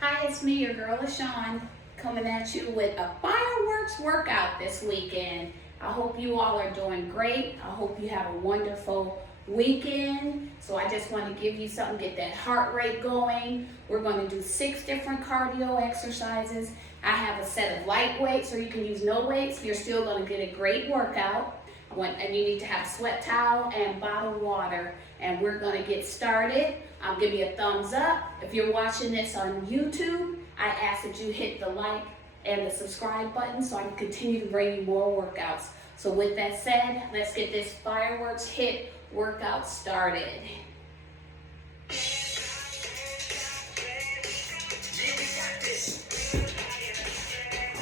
Hi, it's me, your girl LaShawn, coming at you with a fireworks workout this weekend. I hope you all are doing great. I hope you have a wonderful weekend. So I just want to give you something, get that heart rate going. We're going to do 6 different cardio exercises. I have a set of light weights, or you can use no weights. You're still going to get a great workout. And you need to have a sweat towel and bottled water. And we're going to get started. I'll give you a thumbs up. If you're watching this on YouTube, I ask that you hit the like and the subscribe button so I can continue to bring you more workouts. So with that said, let's get this fireworks HIIT workout started.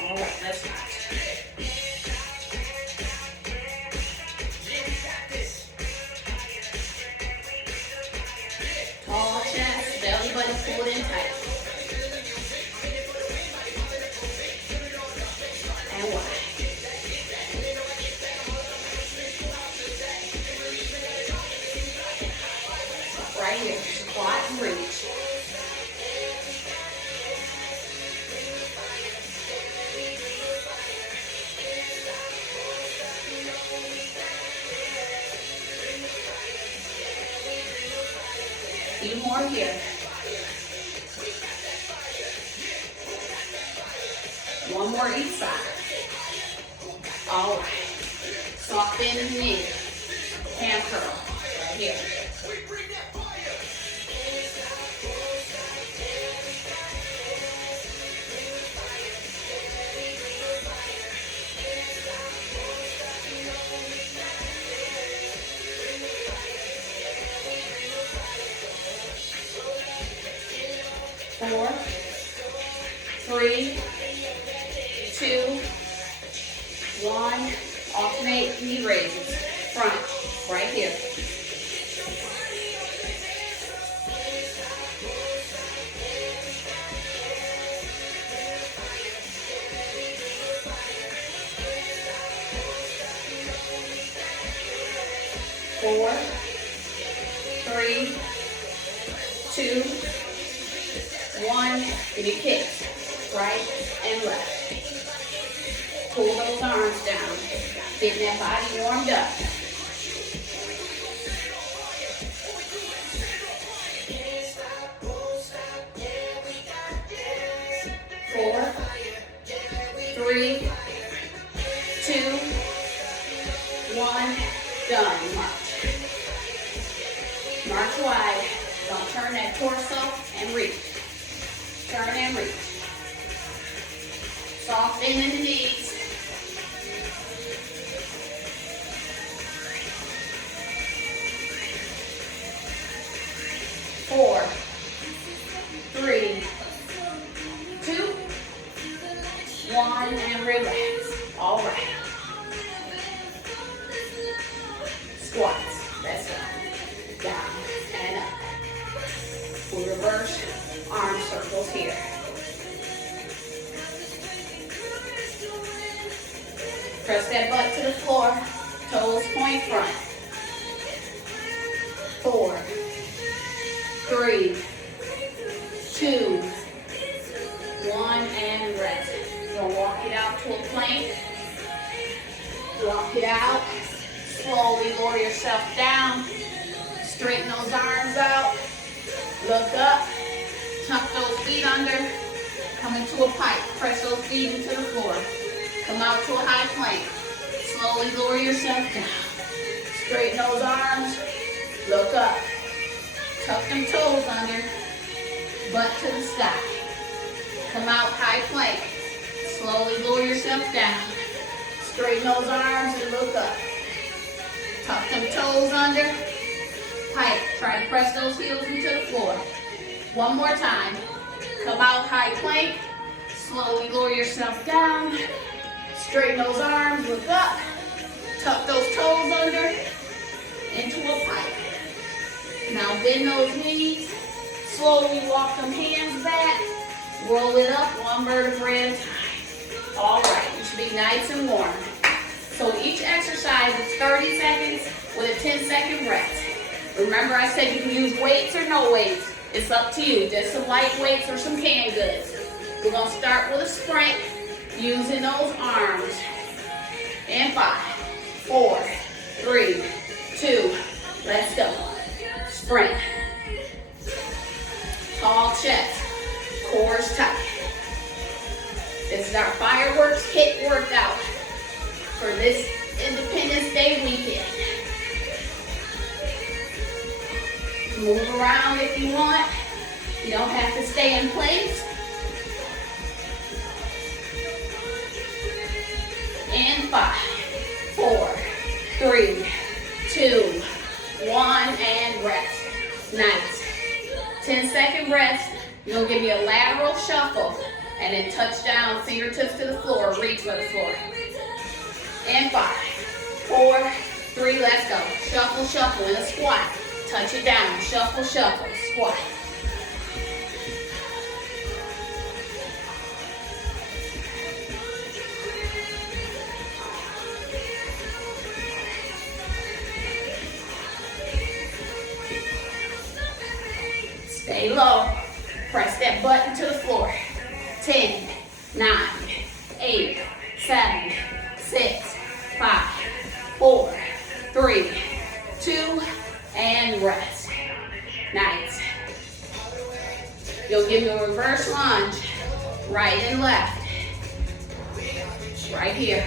All right, let's go. Tall chest, belly button pulled in tight. And wide. Right here, squat and reach. Few more here. One more each side. All right. Soft bend in the knee. Hand curl. Right here. 4, 3, 2, 1. Alternate knee raises. Front, right here. 4, 3, 2, 1. Give me kicks, right and left. Pull those arms down. Getting that body warmed up. 4, 3, 2, 1. Done. March. March wide. Don't turn that torso and reach. Turn and reach. Soft bend in the knees. 4, 3, 2, 1, and relax. All right. Squats. Let's go. Down and up. We'll reverse arm circles here. Press that butt to the floor. Toes point front. 4, 3, 2, 1, and rest. You're gonna walk it out to a plank. Walk it out. Slowly lower yourself down. Straighten those arms out. Look up. Tuck those feet under. Come into a pike. Press those feet into the floor. Come out to a high plank. Slowly lower yourself down. Straighten those arms. Look up. Tuck them toes under. Butt to the sky. Come out high plank. Slowly lower yourself down. Straighten those arms and look up. Tuck them toes under. Pike. Try to press those heels into the floor. One more time. Come out high plank. Slowly lower yourself down. Straighten those arms. Look up. Tuck those toes under. Into a pike. Now bend those knees. Slowly walk them hands back. Roll it up one vertebrae at a time. All right. You should be nice and warm. So each exercise is 30 seconds with a 10-second rest. Remember I said you can use weights or no weights. It's up to you. Just some light weights or some canned goods. We're going to start with a sprint using those arms. And 5, 4, 3, 2, let's go. Sprint. Tall chest. Core is tight. This is our fireworks HIIT workout for this Independence Day weekend. Move around if you want. You don't have to stay in place. And 5, 4, 3, 2, 1, and rest. Nice. 10-second rest. You're going to give me a lateral shuffle and then touch down, fingertips to the floor, reach for the floor. And 5, 4, 3, let's go. Shuffle, shuffle in a squat. Touch it down, shuffle, shuffle, squat. Stay low. Press that button to the floor. 10, 9, 8, 7, 6, 5, 4, 3, 2, and rest. Nice. You'll give me a reverse lunge, right and left. Right here.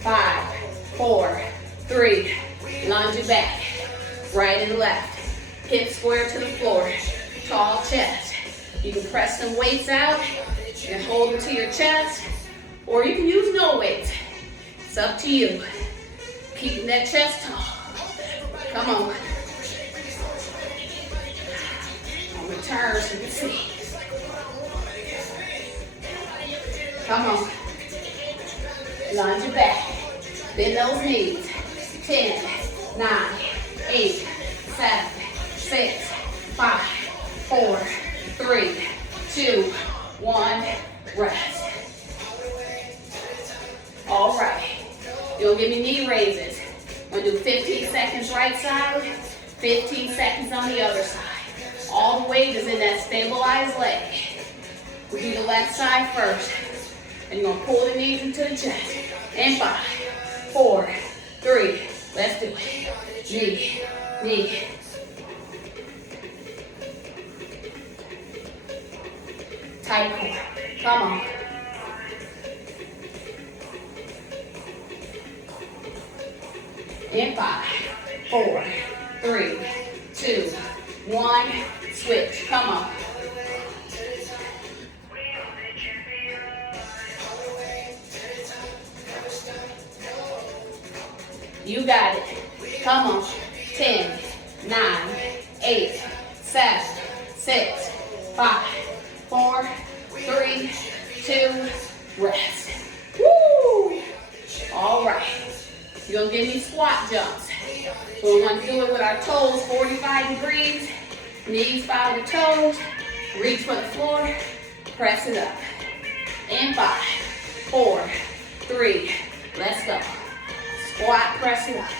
5, 4, 3, lunge it back. Right and left. Hips square to the floor. Tall chest. You can press some weights out and hold them to your chest, or you can use no weights. It's up to you. Keeping that chest tall. Come on. On return so you can see. Come on. Lunge it back. Bend those knees. 10, 9, 8, 7, 6, 5, 4, 3, 2, 1, rest. All right. You'll give me knee raises. We'll do 15 seconds right side, 15 seconds on the other side. All the weight is in that stabilized leg. We'll do the left side first. And you're going to pull the knees into the chest. And 5, 4, 3, let's do it. Knee, knee. Tight core. Come on. And 5, 4, 3, 2, 1. Switch. Come on. You got it. Come on. 10, 9, 8, 7, 6, 5, 4, 3, 2, rest. Woo! All right. You're going to give me squat jumps. We're going to do it with our toes 45 degrees. Knees follow the toes. Reach for the floor. Press it up. And 5, 4, 3, let's go. Squat, press it up.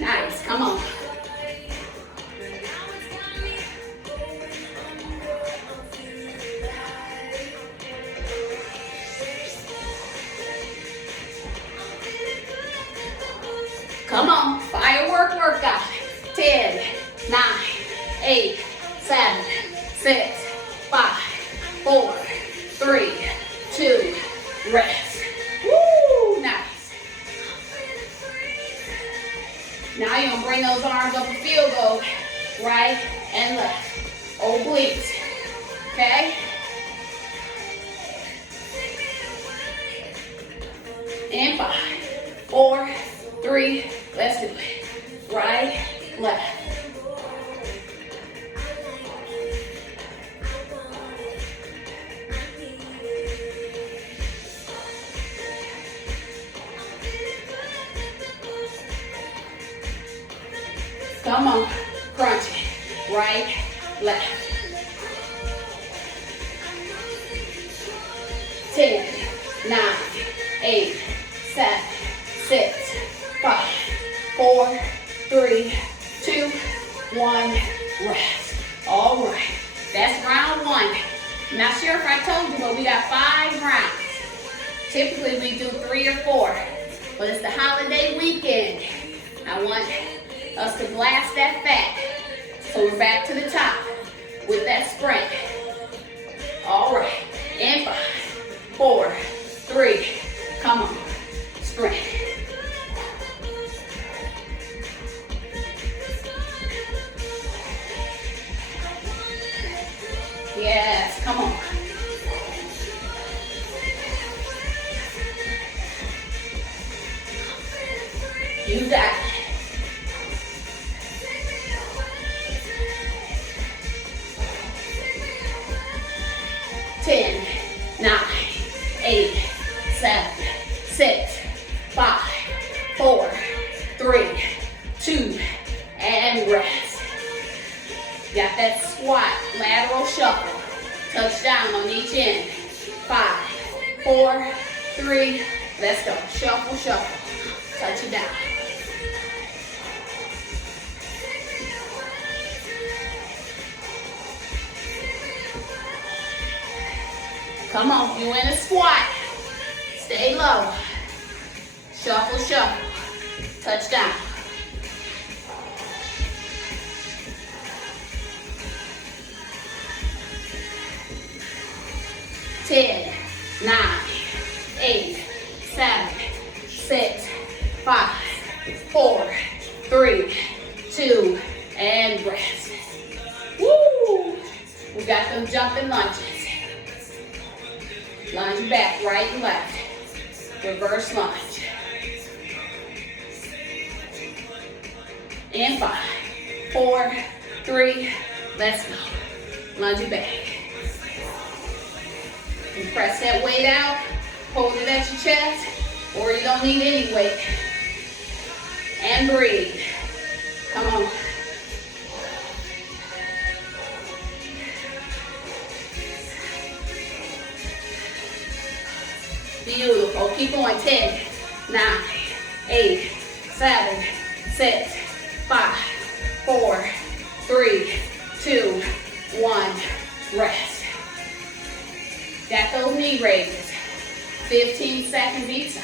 Nice, come on. Come on, firework workout. 10, 9, 8, 7, 6, 5, 4, 3, 2, rest. Woo, nice. Now you're going to bring those arms up a field goal, right and left. Obliques, okay? And 5, 4, 3, let's do it. Right, left. Come on, crunch it. Right, left. 10, 9, 8, 7, 6, 5, 4, 3, 2, 1, rest. All right, that's round 1. I'm not sure if I told you, but we got 5 rounds. Typically we do 3 or 4, but it's the holiday weekend. I want us to blast that fat. So we're back to the top with that sprint. All right, and 5, 4, 3, come on, sprint. Yes, come on. You got it. 10, 9, 8, 7, 6, 5, 4, 3, 2, and rest. Got that squat, lateral shuffle. Touch down on each end. 5, 4, 3, let's go. Shuffle, shuffle. Touch it down. Come on, you in a squat. Stay low. Shuffle, shuffle. Touch down. 10, 9, 8, 7, 6, 5, 4, 3, 2, and rest. Woo! We got them jumping lunges. Lunge back, right and left. Reverse lunge. And 5, 4, 3, let's go. Lunge it back. And press that weight out, hold it at your chest, or you don't need any weight. And breathe. Come on. Beautiful. Keep going. 10, 9, 8, 7, 6, 5, 4, 3, 2, 1. Rest. Got those knee raises. 15 seconds each side.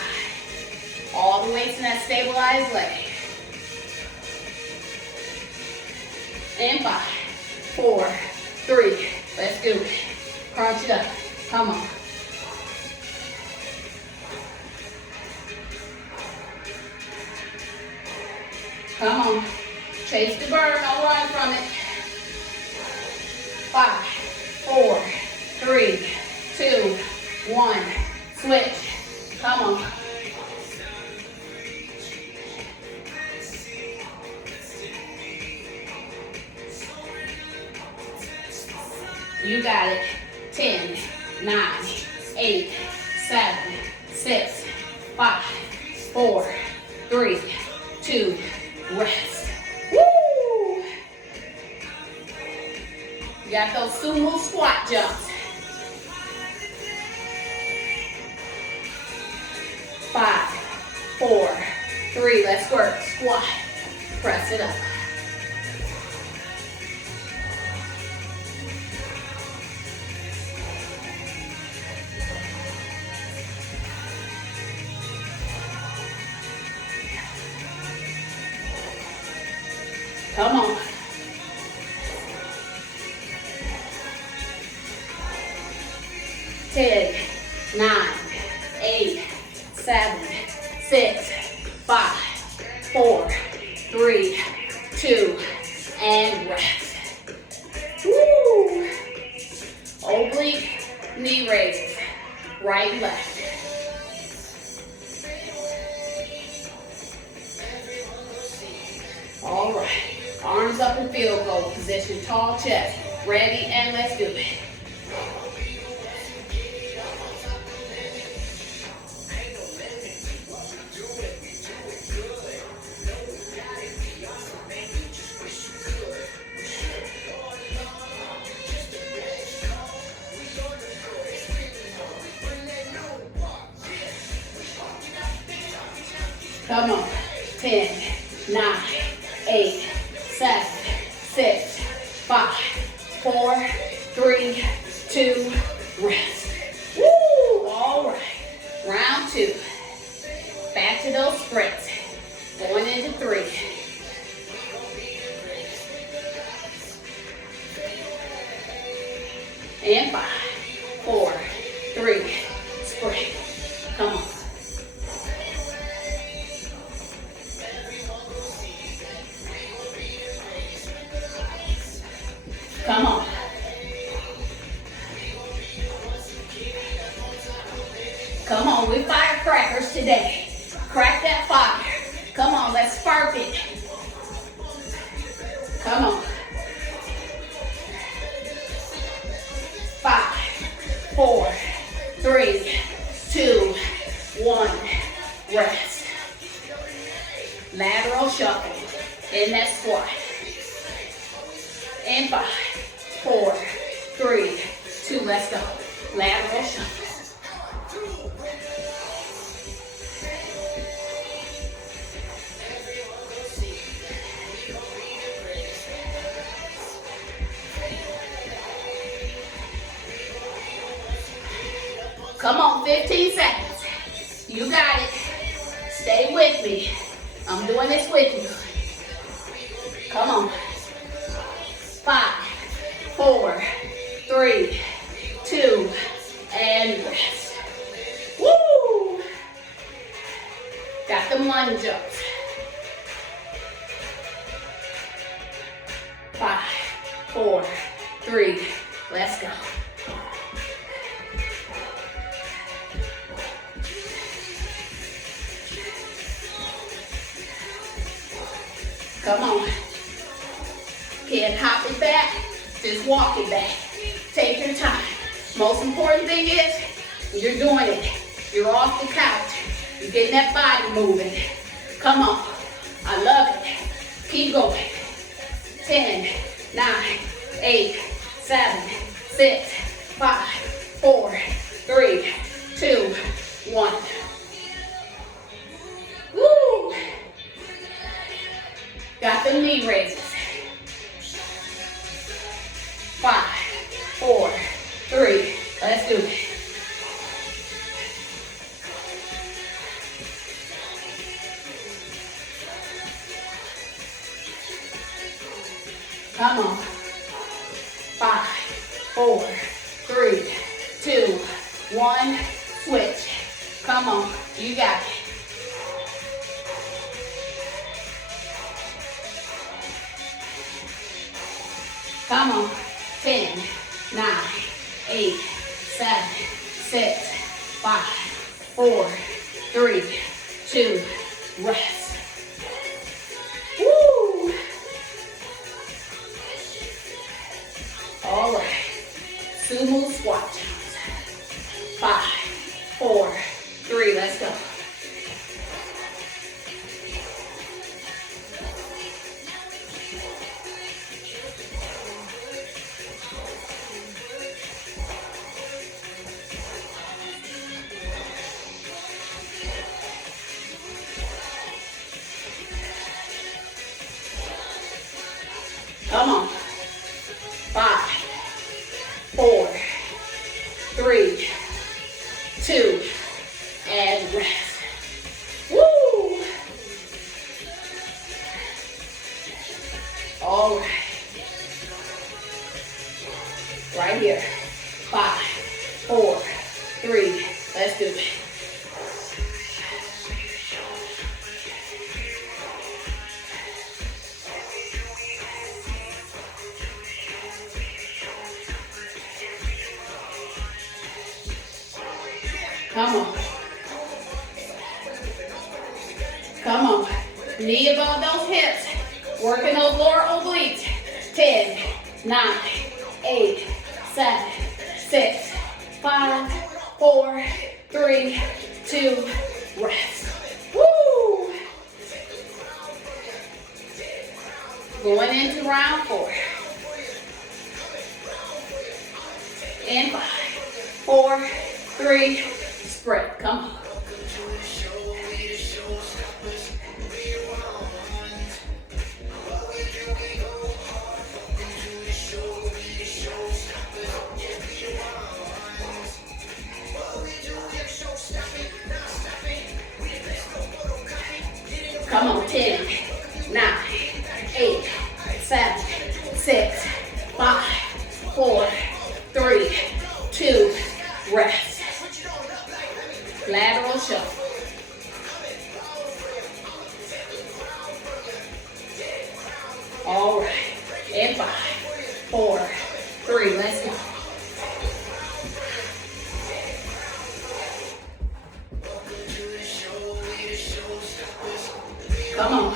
All the way to that stabilized leg. And 5, 4, 3. Let's do it. Crunch it up. Come on. Come on. Chase the bird. Don't run from it. 5, 4, 3, 2, 1. Switch. Come on. You got it. 10, 9, 8, 7, 6, 5, 4, 3, 2, rest. Woo! You got those sumo squat jumps. 5, 4, 3, let's work. Squat. Press it up. Come on. 10, 9, 8, 7, 6, 5, 4, 3, 2, and rest. Woo! Oblique knee raises. Right and left. All right. Arms up in field goal position. Tall chest. Ready, and let's do it. Come on. 10, 9, 8, 7, 6, 5, 4, 3, 2, rest. Woo! All right. Round 2. Back to those sprints. Going into 3. And 5, 4, 3, sprint. Come on. Come on. Come on, we firecrackers today. Crack that fire. Come on, let's spark it. Come on. 5, 4, 3, 2, 1. Rest. Lateral shuffle in that squat. And 5, 4, 3, 2, let's go. Lateral shuffle. Come on, 15 seconds. You got it. Stay with me. I'm doing this with you. Come on. 5, 4, 3, 2, and rest. Woo! Got them lunge ups. 5, 4, 3, let's go. Come on. Can't hop it back, just walk it back. Take your time. Most important thing is, you're doing it. You're off the couch. You're getting that body moving. Come on. I love it. Keep going. 10, 9, 8, 7, 6, 5, 4, 3, 2, 1. Woo! Got the knee raises. 5, 4, 3, let's do it. Come on. 5, 4, 3, 2, 1, switch. Come on, you got it. Come on. 10, 9, 8, 7, 6, 5, 4, 3, 2, rest. Woo! All right. Sumo squat jumps. 5, 4, 3, let's go. Come on. 5, 4, 3, 2, and rest. Woo! All right. Right here. 5, 4, 3, let's do it. Come on. Come on. Knee above those hips. Working those lower obliques. 10, 9, 8, 7, 6, 5, 4, 3, 2, rest. Woo! Going into round 4. And 5, 4, 3, sprint. Come on. Come on, 10, 9, 8, 7, 6, 5, 4, 3, 2, rest. Lateral shuffle. All right, and 5, 4, 3, let's go. Come on,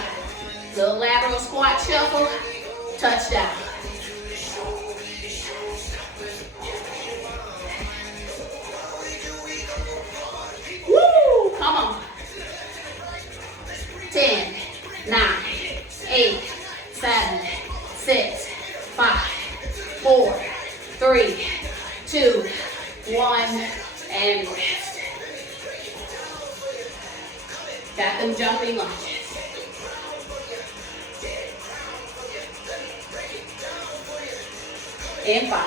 little lateral squat shuffle, touchdown. Woo, come on. 10, 9, 8, 7, 6, 5, 4, 3, 2, 1, and rest. Got them jumping lunges. And 5,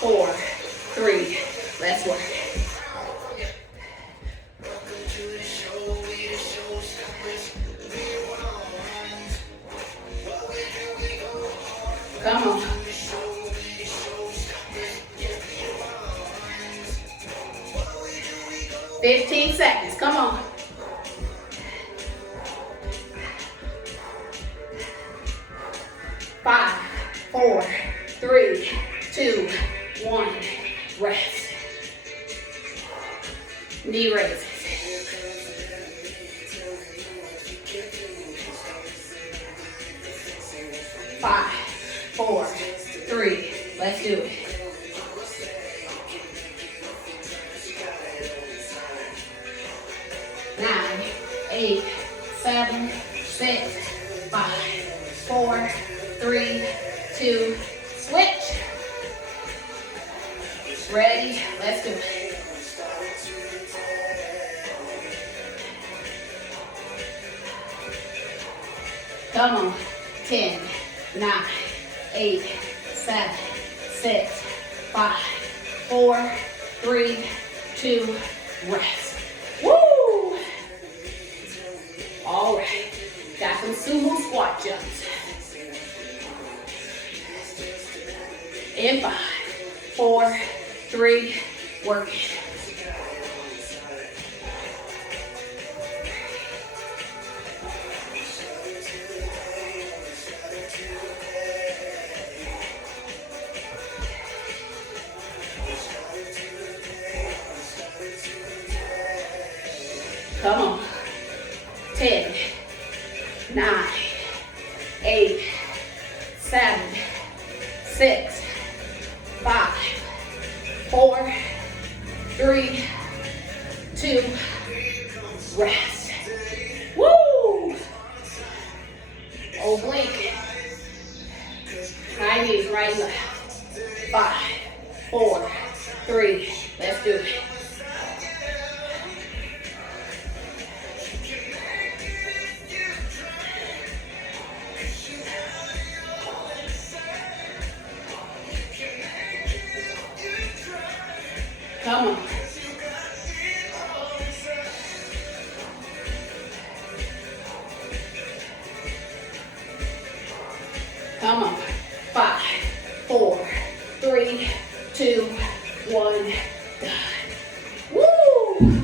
4, 3, let's work. Come on. $15 seconds, come on. 5, 4, 3, 2, 1, rest. Knee raises. 5, 4, 3, let's do it. Nine, 8, 7, 6, 5, 4, 3, 2, switch. Ready, let's do it. Come on. 10, 9, 8, 7, 6, 5, 4, 3, 2, rest. Woo! All right. Got some sumo squat jumps. In 5, 4, 3, work it. Come on. 10, 9, 8, 7, 6, 5, 4, 3, 2, rest. Woo! Oblique. High knees, right, left. 5, 4, 3, let's do it. Come on. Come on. 5, 4, 3, 2, 1, done. Woo!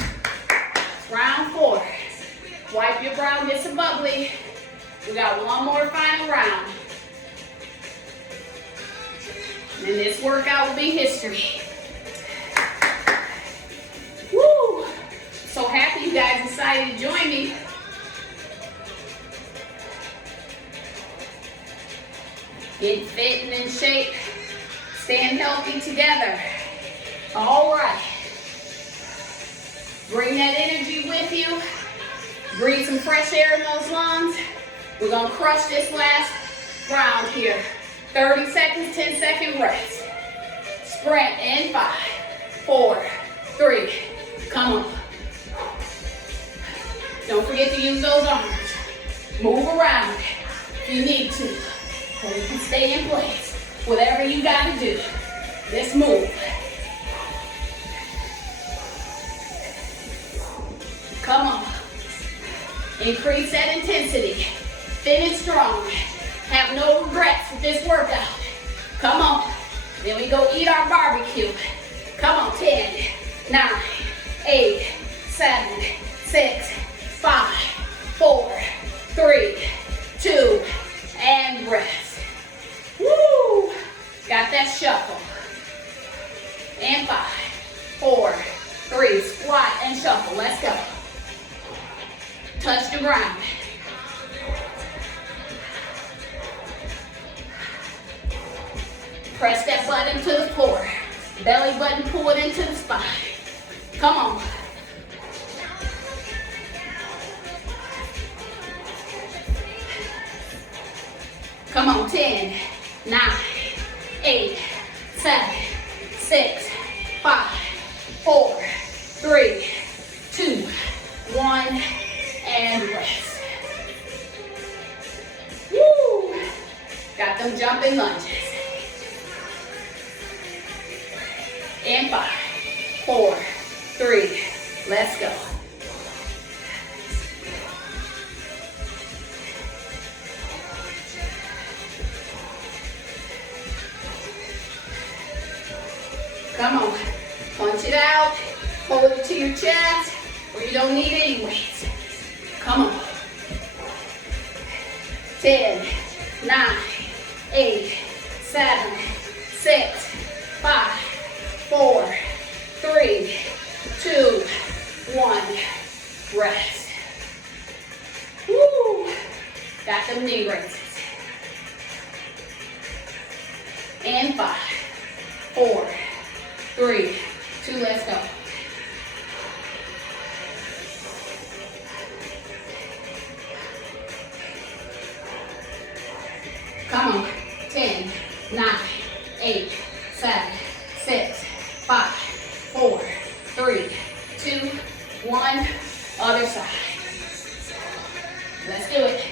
Round 4. Wipe your brow, get some bubbly. We got one more final round. And this workout will be history. Woo! So happy you guys decided to join me. Get fit and in shape. Staying healthy together. All right. Bring that energy with you. Breathe some fresh air in those lungs. We're going to crush this last round here. 30 seconds, 10-second rest. Sprint in 5, 4, 3. Come on. Don't forget to use those arms. Move around if you need to. Or you can stay in place. Whatever you got to do. Let's move. Come on. Increase that intensity. Finish strong. Have no regrets with this workout. Come on. Then we go eat our barbecue. Come on, 10, 9, 8, 7, 6, 5, 4, 3, 2, and rest. Woo! Got that shuffle. And 5, 4, 3, squat and shuffle. Let's go. Touch the ground. Press that butt into the floor. Belly button, pull it into the spine. Come on. Come on, 10, 9, 8, 7, 6, 5, 4, 3, 2, 1, and rest. Woo! Got them jumping lunges. And 5, 4, 3, let's go. Come on, punch it out, hold it to your chest, or you don't need any weights. Come on. 10, 9, 8, 7, 6, 5, 4, 3, 2, 1, rest. Woo! Got them knee raises. And 5, 4, 3, 2, let's go. Come on. 10, 9, 8, 7, 6, 5, 4, 3, 2, 1. Other side. Let's do it.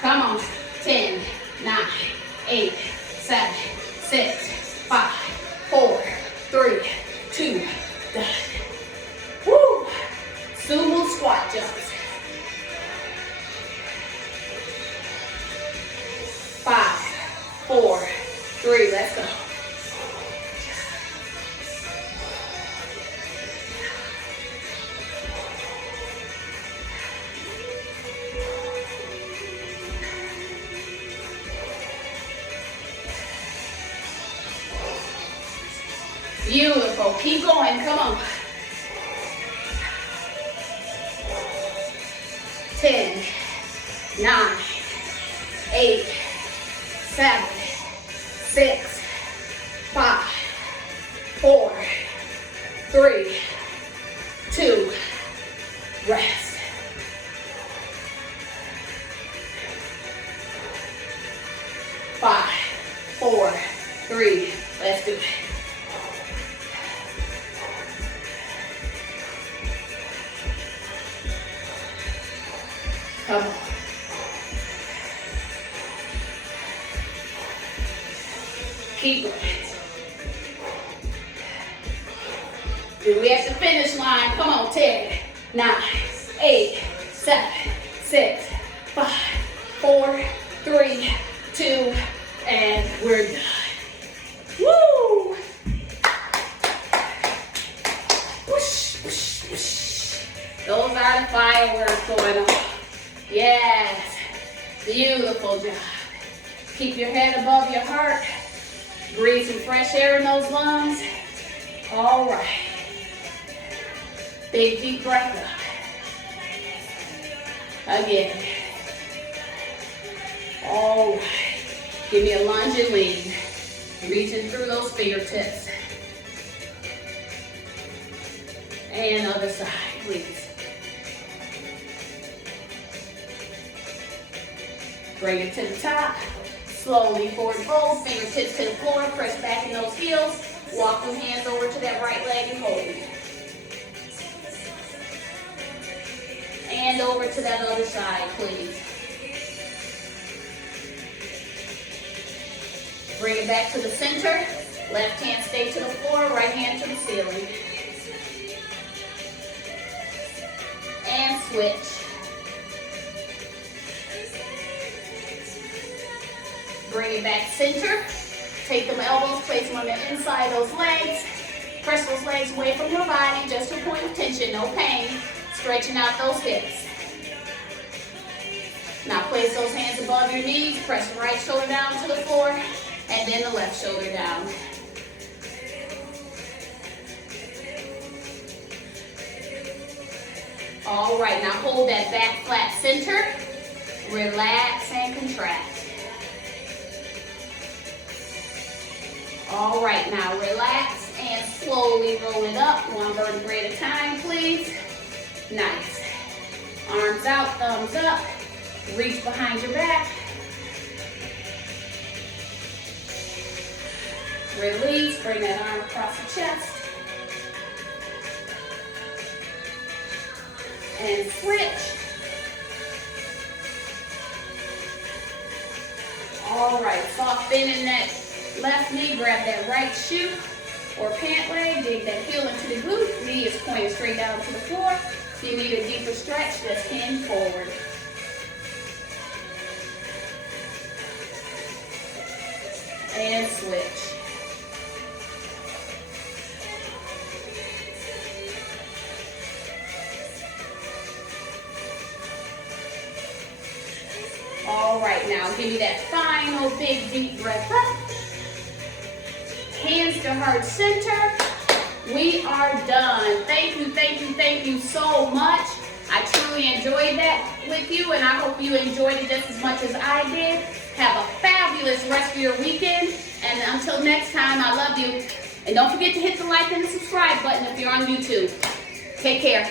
Come on. 10, 9, 8, 7, 6, 5, 4, 3, 2, done. Woo! Sumo squat jumps. 5, 4, 3, let's go. Beautiful. Keep going. Come on. 10, 9, 8, 7, 6, 5, 4, 3, 2, rest. Five, 4, 3, let's do it. Come on. Keep going. Then we have the finish line. Come on, 10, 9, 8, 7, 6, 5, 4, 3, 2, and we're done. Woo! Whoosh, whoosh, whoosh. Those are the fireworks going on. Yes, beautiful job. Keep your head above your heart. Breathe some fresh air in those lungs. All right. Big deep breath up. Again. All right. Give me a lunge and lean. Reaching through those fingertips. And other side, please. Bring it to the top. Slowly forward fold, fingertips to the floor, press back in those heels. Walk them hands over to that right leg and hold it. And over to that other side, please. Bring it back to the center. Left hand stay to the floor, right hand to the ceiling. And switch. Bring it back center. Take them elbows, place them on the inside of those legs. Press those legs away from your body, just a point of tension, no pain. Stretching out those hips. Now place those hands above your knees, press the right shoulder down to the floor, and then the left shoulder down. All right, now hold that back flat center. Relax and contract. All right, now relax and slowly roll it up. One vertebrae at a time, please. Nice. Arms out, thumbs up. Reach behind your back. Release, bring that arm across the chest. And switch. All right, soft bend in that left knee, grab that right shoe or pant leg, dig that heel into the glute. Knee is pointed straight down to the floor. If you need a deeper stretch, just hinge forward. And switch. All right, now give me that final big deep breath up. Hands to heart center. We are done. Thank you, thank you, thank you so much. I truly enjoyed that with you, and I hope you enjoyed it just as much as I did. Have a fabulous rest of your weekend, and until next time, I love you. And don't forget to hit the like and the subscribe button if you're on YouTube. Take care.